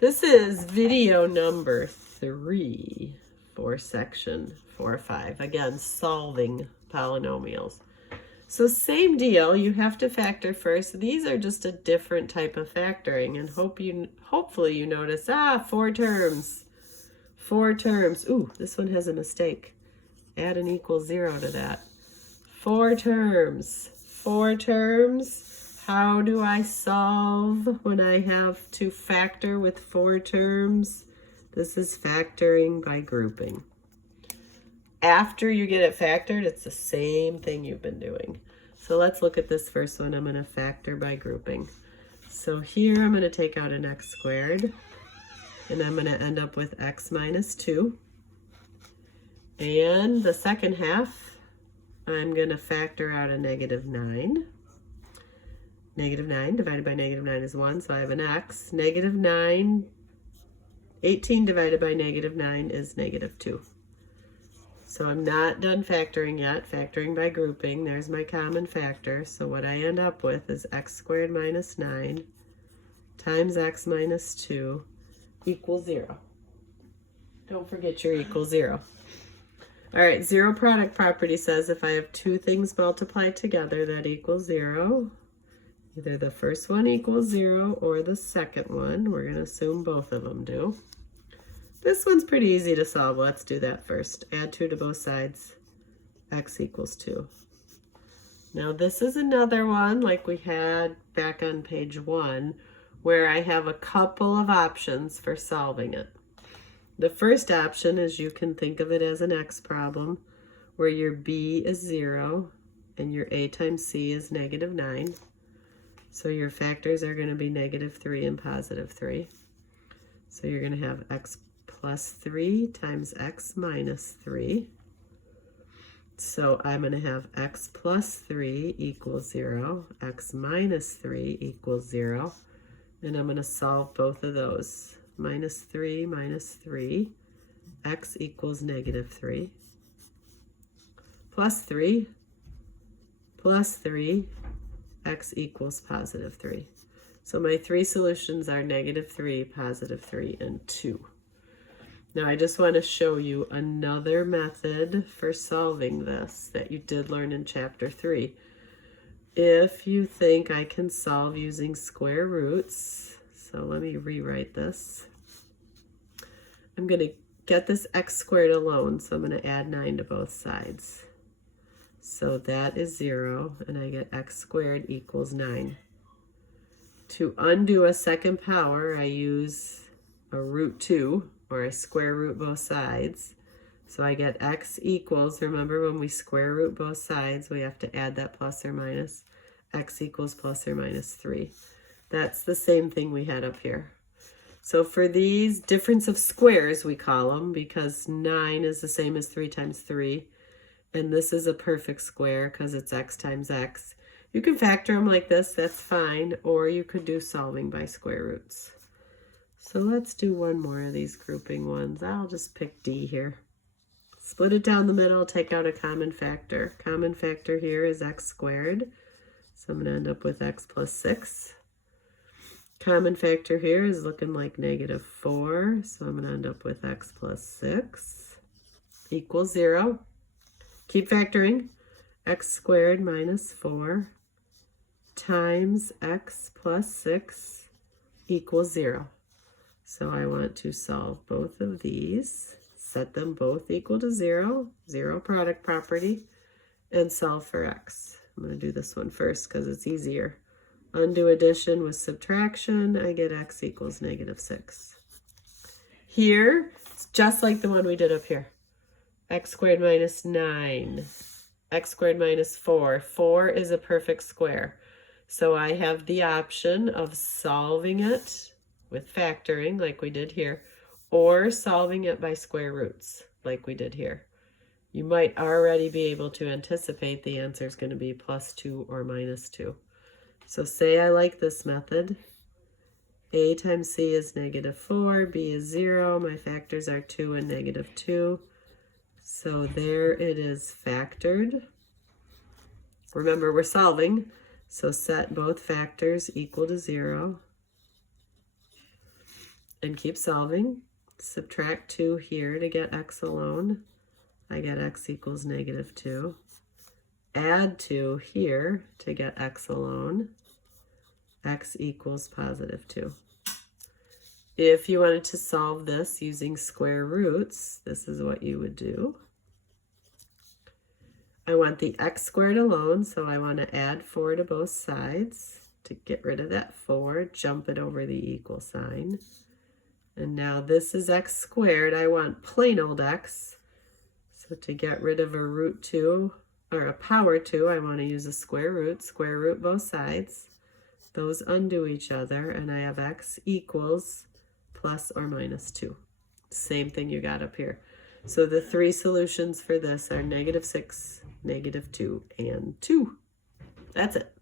This is video number 3 for section 4.5. Again, solving polynomials. So same deal, you have to factor first. These are just a different type of factoring, and hopefully you notice, 4 terms. 4 terms. Ooh, this one has a mistake. Add an equal 0 to that. 4 terms. 4 terms. How do I solve when I have to factor with 4 terms? This is factoring by grouping. After you get it factored, it's the same thing you've been doing. So let's look at this first one. I'm going to factor by grouping. So here I'm going to take out an x squared, and I'm going to end up with x minus 2. And the second half, I'm going to factor out a negative 9. Negative 9 divided by negative 9 is 1, so I have an x. Negative 9, 18 divided by negative 9 is negative 2. So I'm not done factoring yet, factoring by grouping. There's my common factor. So what I end up with is x squared minus 9 times x minus 2 equals 0. Don't forget your equal 0. All right, zero product property says if I have 2 things multiplied together, that equals 0. Either the first one equals 0 or the second one. We're going to assume both of them do. This one's pretty easy to solve. Let's do that first. Add 2 to both sides. X equals 2. Now this is another one like we had back on page 1 where I have a couple of options for solving it. The first option is you can think of it as an X problem where your B is 0 and your A times C is negative 9. So your factors are going to be negative 3 and positive 3. So you're going to have x plus 3 times x minus 3. So I'm going to have x plus 3 equals 0, x minus 3 equals 0. And I'm going to solve both of those. Minus 3, x equals negative 3. Plus 3, x equals positive 3. So my 3 solutions are negative 3, positive 3, and 2. Now I just want to show you another method for solving this that you did learn in chapter 3. If you think I can solve using square roots, so let me rewrite this. I'm going to get this x squared alone, so I'm going to add 9 to both sides. So that is 0, and I get x squared equals 9. To undo a second power, I use a root 2, or I square root both sides. So I get x equals, remember when we square root both sides, we have to add that plus or minus. X equals plus or minus 3. That's the same thing we had up here. So for these difference of squares, we call them, because 9 is the same as 3 times 3. And this is a perfect square because it's x times x. You can factor them like this, that's fine, or you could do solving by square roots. So let's do one more of these grouping ones. I'll just pick D here. Split it down the middle, take out a common factor. Common factor here is x squared, so I'm going to end up with x plus 6. Common factor here is looking like negative 4, so I'm going to end up with x plus 6 equals 0. Keep factoring. X squared minus 4 times x plus 6 equals 0. So I want to solve both of these, set them both equal to 0, 0 product property, and solve for x. I'm going to do this one first because it's easier. Undo addition with subtraction, I get x equals negative 6. Here, it's just like the one we did up here. X squared minus 9, x squared minus 4. 4 is a perfect square. So I have the option of solving it with factoring like we did here, or solving it by square roots like we did here. You might already be able to anticipate the answer is going to be plus 2 or minus 2. So say I like this method. A times C is negative 4, B is 0, my factors are 2 and negative 2. So there it is factored. Remember, we're solving, so set both factors equal to 0. and keep solving. Subtract 2 here to get x alone. I get x equals negative 2. Add 2 here to get x alone. X equals positive 2. If you wanted to solve this using square roots, this is what you would do. I want the x squared alone, so I want to add 4 to both sides. To get rid of that 4, jump it over the equal sign. And now this is x squared. I want plain old x. So to get rid of a root 2, or a power 2, I want to use a square root both sides. Those undo each other, and I have x equals plus or minus 2. Same thing you got up here. So the 3 solutions for this are -6, -2, and 2. That's it.